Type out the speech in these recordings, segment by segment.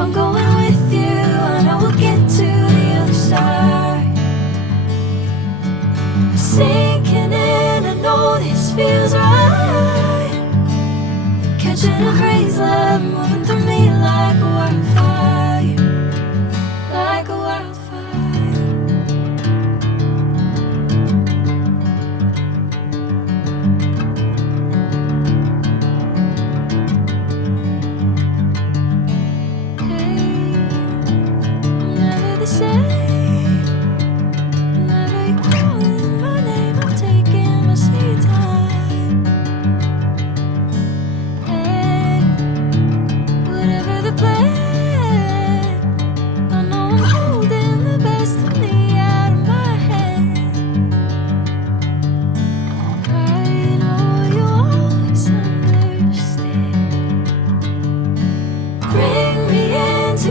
I'm going with you, I know we'll get to the other side. Sinking in, I know this feels right. Catching a breeze, love moving through me like a wildfire, like a wildfire.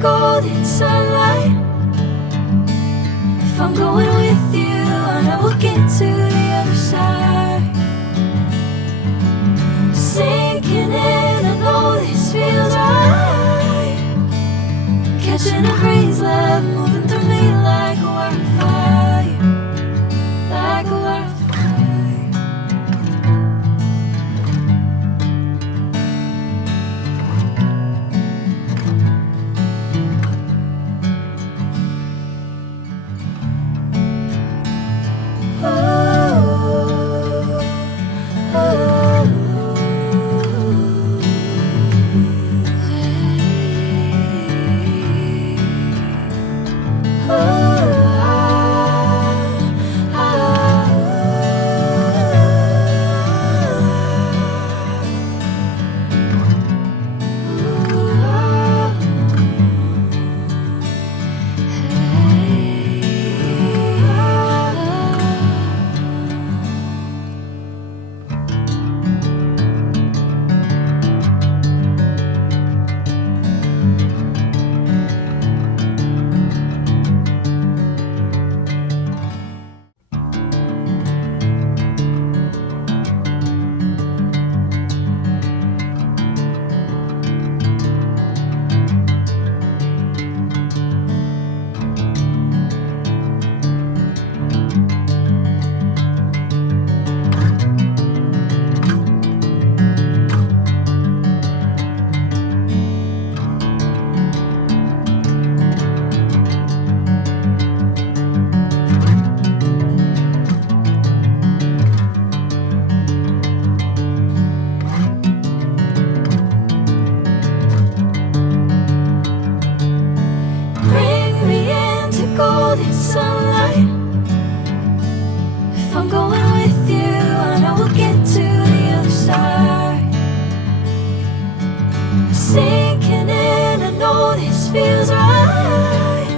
Golden sunlight. If I'm going with you, I know we'll get to the other side. Sinking in, I know this feels right. Catching a breeze, love moving through me like a wildfire, like a wildfire. Golden sunlight. If I'm going with you, I know we'll get to the other side. Sinking in, I know this feels right.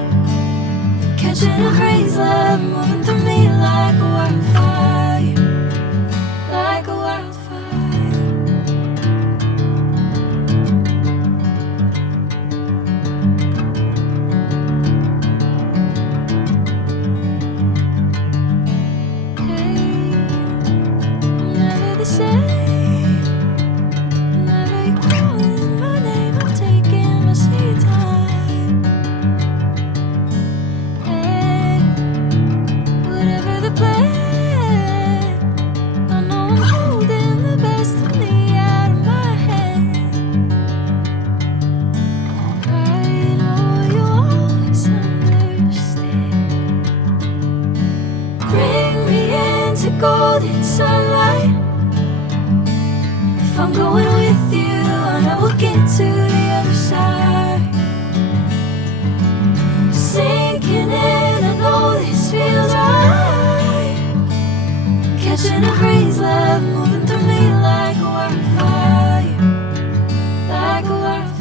Catching a breeze, love moving through me like a wildfire, like a wildfire. Golden sunlight. If I'm going with you, I know we'll get to the other side. Sinking in, I know this feels right. Catching a breeze, love moving through me like a wildfire, like a wildfire.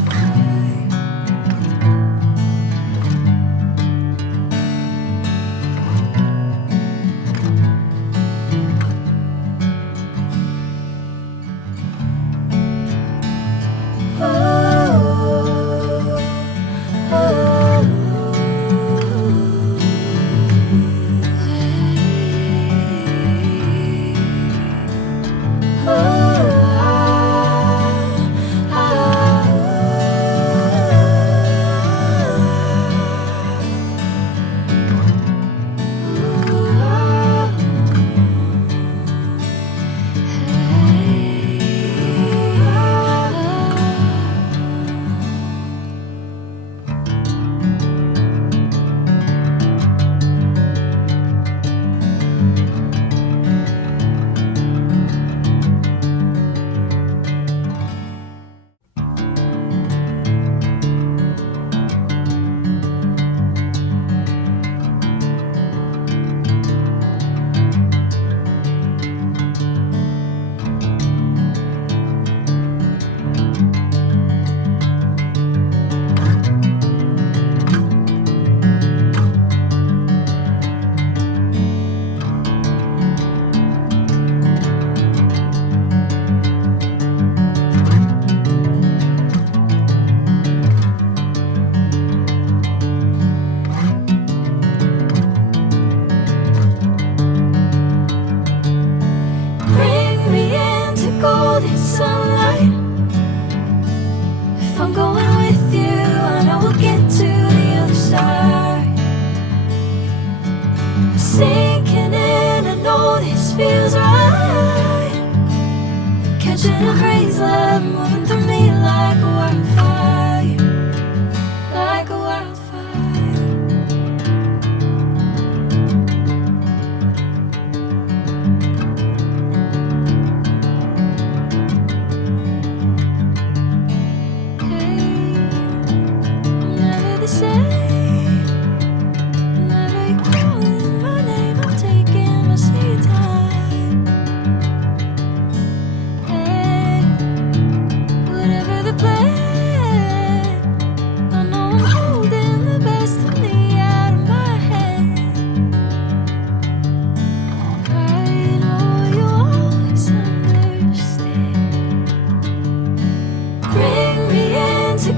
Oh. feels right. Catching a crazy love moving through me like a wildfire, like a wildfire.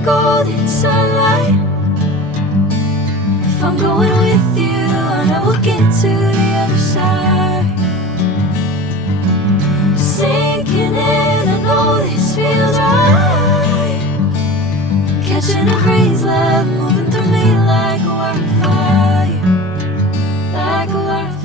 Golden sunlight. If I'm going with you, I know we'll get to the other side. Sinking in, I know this feels right. Catching a crazy love moving through me like a wildfire, like a wildfire.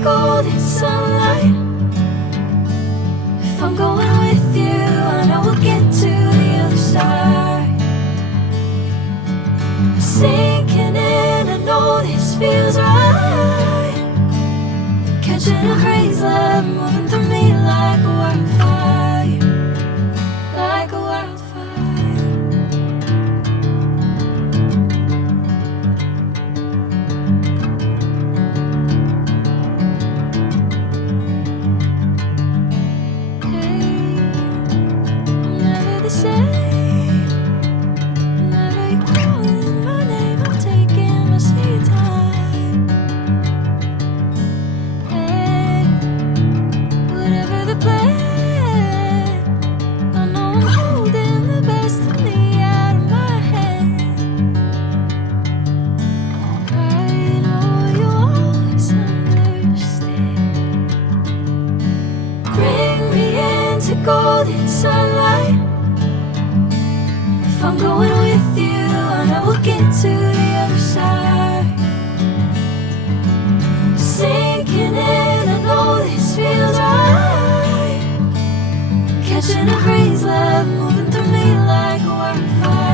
Golden sunlight. If I'm going with you, I know we'll get to the other side. Sinking in, I know this feels right. Catching a crazy love moving through me like a wildfire, like a wildfire. Golden sunlight. If I'm going with you, I know we'll get to the other side. Sinking in, I know this feels right. Catching a crazy love moving through me like a wildfire.